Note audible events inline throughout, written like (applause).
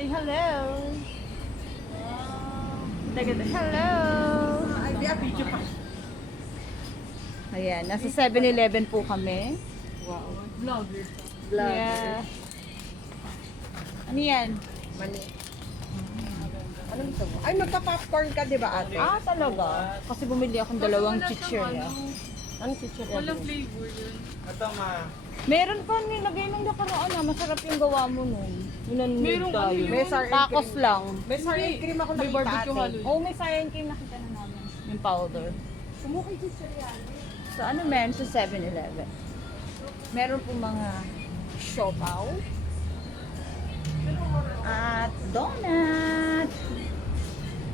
Say hello. Taga hello. Ay, di, video pa. Ayan, nasa 7-Eleven po kami. Wow. Vlogger. Yeah. Ano yan? Mani. Ano mo? Ay, magpa-popcorn ka, di ba, ate? Ah, talaga? Kasi bumili akong dalawang chichirya. Ano si Chira? Walang flavor yun. Meron pa nilagay ng nakaraan ah. Masarap yung gawa mo nun. Yun Merong tayo. ano yun? May sour Tacos cream. lang. May sour Hindi. cream ako May nakita, barbecue ate. halo. Oo, may sayang cream nakita na namin. Yung powder. Sumukay si Chira. So ano meron sa 7-Eleven? Meron po mga siopaw. At donut.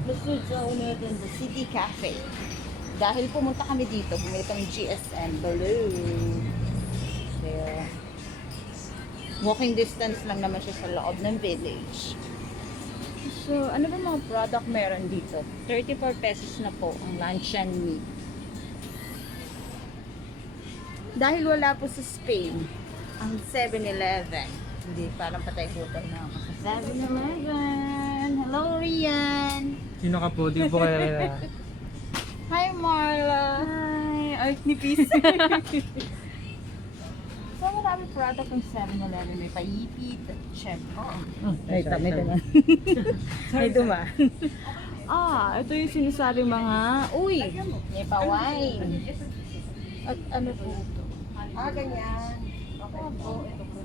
Gusto sa natin the City Cafe. Dahil pumunta kami dito, bumili kami GSM Balloon. Kaya, walking distance lang naman siya sa loob ng village. So, ano ba mga product meron dito? 34 pesos na po ang luncheon meat. Dahil wala po sa Spain, ang 7-Eleven. Hindi, parang patay gutom na ako sa 7-Eleven. Hello, Rian! Sino ka po? Di po kilala. (laughs) Hi, Marla! Ay, art ni Peace. (laughs) So, marami product ng 7-Eleven. May paipit at syempre. Ay, may duma. (laughs) may duma. ah, ito yung sinasabing mga, uy, may pa-wine. At ano po ito? Ah, ganyan. Okay po. Ito po.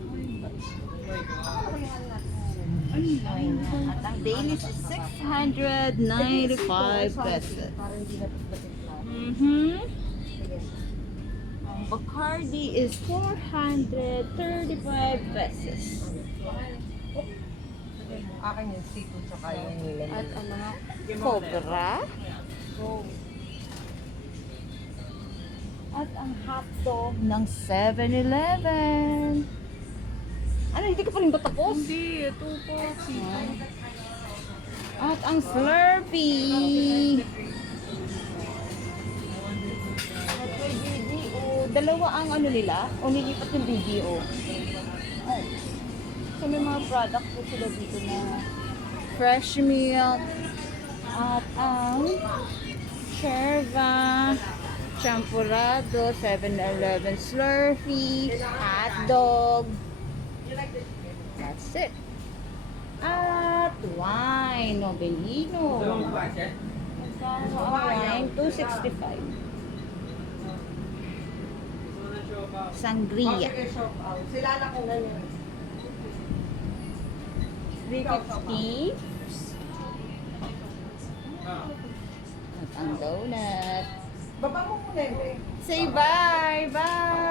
At ang daily is 695 pesos. Mm-hmm. Ang Bacardi is 435 pesos. Akin yung seafood tsaka yung lemon. At ang mga cobra. At ang hotdog ng 7-Eleven. Hindi ka pa rin ba tapos? Hindi, ito po. At ang Slurpee. At may BDO. Dalawa ang ano nila, o nilipat yung BDO. Oh. So may mga product po sila dito na fresh milk. At ang Cherva. Champurado, 7-Eleven Slurpee, hotdog. That's it. At wine, Nobelino. Magkano ang wine? 265. Sangria. Okay, shop out. Sila na ko na yun. 350. At ang donut. Baba mo muna yun eh. Say bye! Bye!